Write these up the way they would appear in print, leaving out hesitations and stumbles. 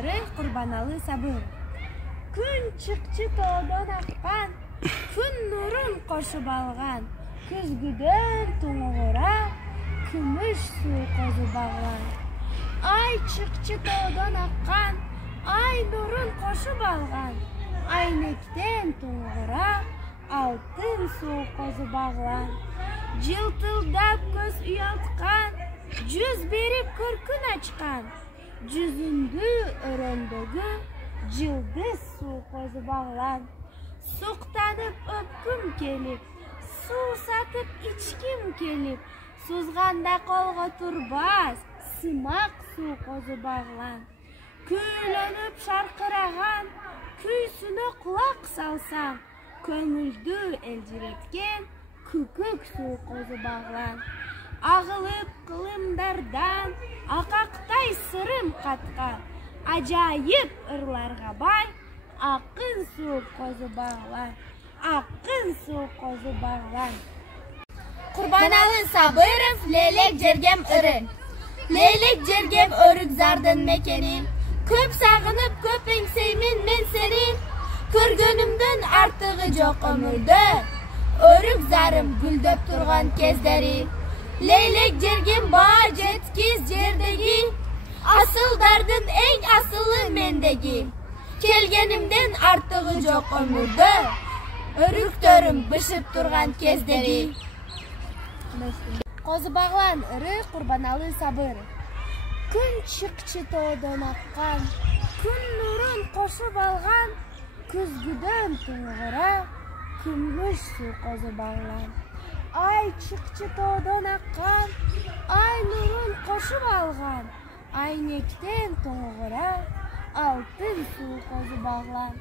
ыры Курбаналы Сабыр. Күн чыкчы тоодон аккан, күн нурун кошуп алган, күзгүдөн туңугура күмүш суу козуп алган. Ай чыкчы тоодон аккан, ай нурун кошуп алган, айнектен туңугура алтын суу козуп алган. Жылтылдап көз уялткан, жүз берип көркүн ачкан, жүзүндү өрөндөгү жылдыз суу козуп алган. Суктанып өпкүм келип, суу сатып ичким келип, сузганда колго турбас, сымак суу козуп алган. Күйлөнүп шаркыраган, күйсүнө кулак салсам, көңүлдү элжиреткен күкүк суу козуп алган. Агылып кылымдардан акактай сырым каткан, ажайып ырларга бай акын суу козуп алган, акын суу козуп алган. Курбаналы Сабыров Лейлек жергем ыры. Лейлек жергем өрүк зардын мекени, көп сагынып көп эңсеймин мен сени, көргөнүмдөн артыгы жок өмүрдө, өрүк зарым гүлдөп турган кездери. Лейлек жергем баа жеткиз жердеги, асылдардын эң асылы мендеги, келгенимден артыгы жок өмүрдө, өрүктөрүм бышып турган кездеги. Козуп алган ыры Курбаналы Сабыр. Күн чыкчы тоодон аккан, күн нурун кошуп алган, күзгүдөн туңугура күмүш суу козуп алган. Ай чыкчы тоодон аккан, ай нурун кошуп алган, айнектен туңугура алтын суу козуп алган.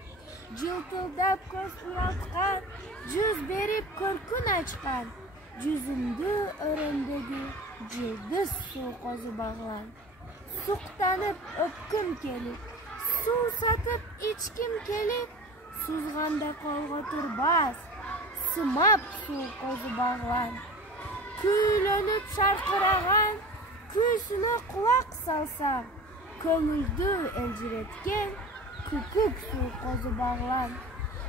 Жылтылдап көз уялткан, жүз берип көркүн ачкан, жүзүмдү өрөндөгү жылдыз суу козуп алган. Суктанып өпкүм келип, суу сатып ичким келип, сузганда колго турбас, сымап суу козуп алган. Күйлөнүп шаркыраган, күйсүнө кулак салсам, көңүлдү элжиреткен күкүк суу козуп алган.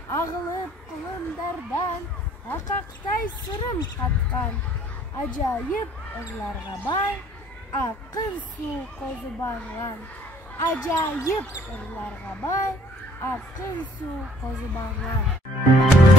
Агылып кылымдардан акактай сырым каткан, ажайып ырларга бай акын суу козуп алган. Ажайып ырларга бай акын суу козуп алган.